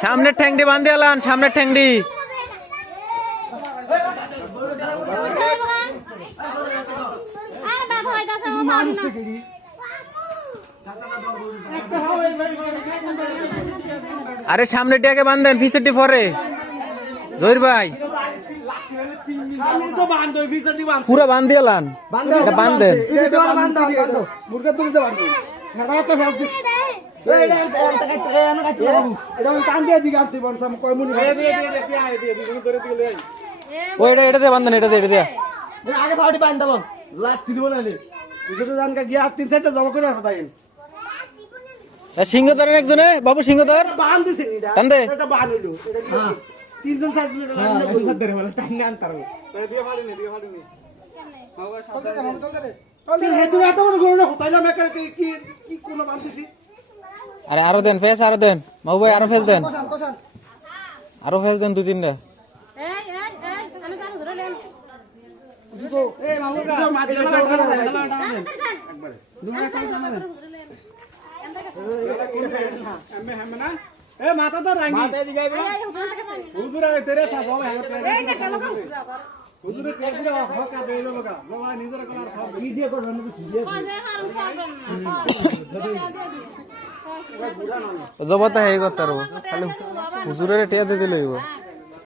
সামনের ঠ্যাংটি বান্ধি আলান, সামনের ঠ্যাংটি। আরে সামনেটি আগে বান্ধেন, পিছেরটি পরে। জহির ভাই পুরো বান্ধি আলান, এটা বান্ধেন। এটা বান্ধেন, এটা দিয়ে আগে পাউডি পাইন দাও লাত্তি দিব না লে দুটো জান কা গিয়া তিন চারটা জমা করে রাখা তাইন সিংহদার একজনে বাবু সিংহদার বান দিছে এটা টানদে এটা বান হইলো হ্যাঁ তিনজন সাইজ লইলো না কই ধরে বলে টাইন না আনতার দিয়ে ফাড়ি নে কেমনে চল হেতু এত বড় গরু না হতাইলা মেকার কি কি কোন বান দিছি আরে আরো দেন ফেস, আরো দেন মাহবুব ভাই, আরো ফেস দেন, আরো ফেস দেন দু তিনটা। আমি কারো ধরে নেন এই মামুকা মাটি চল একবারে দুমরা কাই জানা না এমে হেম না এ মাথা তো রাঙ্গি মাথা দি যাইবে হুজুরা তেরে থা বাবা এই না কেন হুজুরে কে দিরা হকা দে দে লগা বাবা নিজের কলার সব কি দিয়ে করব না সিরিয়াস কাজে হারুম করবেন না জবতা হেই করতে পারবো, খালি হুজুরের টিয়া দিতে লইব।